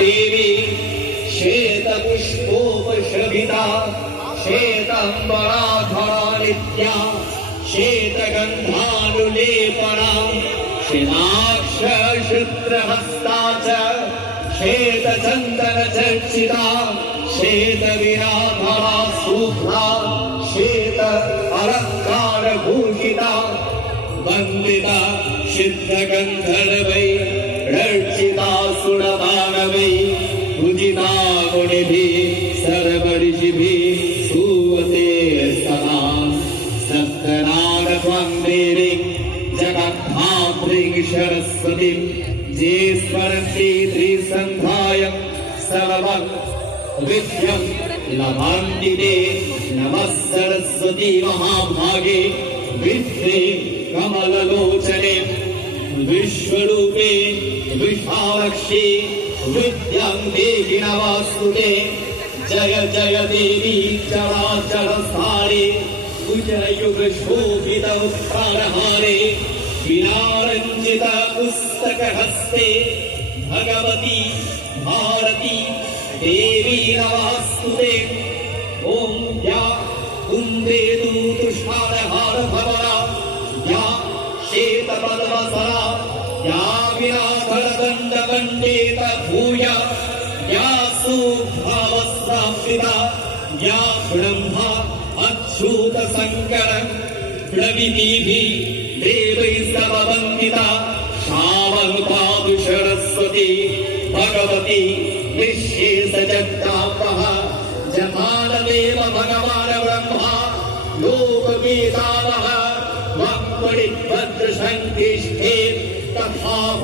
देवी श्वेतपुष्पोपशोभिता श्वेताम्बराधरा नित्या श्वेतगन्धानुलेपना श्वेताक्षशुत्रहस्ता च श्वेतचन्दनचर्चिता श्वेतविराधरा शुभ्रा श्वेत अलङ्कारभूषिता वन्दिता सिद्धगन्धर्वै रक्षिता सुरदानवै पूजिता मुनिभिः सर्वऋषिभिः स्तूयते सदा सप्तनागत्वन्देवीं जगद्धात्रीं सरस्वतीं ये स्मरन्ति त्रिसन्ध्यायां सर्वं विद्यं लभन्ति ते नमः सरस्वती महाभागे विद्ये कमललोचने विश्वरूपे विशालक्षे विद्यां देहि नमस्तुते जय जय देवी चराचरसारे कुजयुगशोभित उत्तानहारे विनारञ्जित पुस्तकहस्ते भगवती भारती देवी नमस्तुते ॐ या कुन्देतु तुषारहारभवना या श्वेतपद्मसरा या विनाथदण्डमण्डित भूया या शुभ्रवस्त्रान्विता या ब्रह्मा अच्युत शङ्कर प्रभृतिभिः देवैः समवन्दिता शावन्तादु सरस्वती भगवती निःशेषजगदापः जमानदेव भगवान् ब्रह्मा लोकपितामहः वक्पटिभद्रशङ्के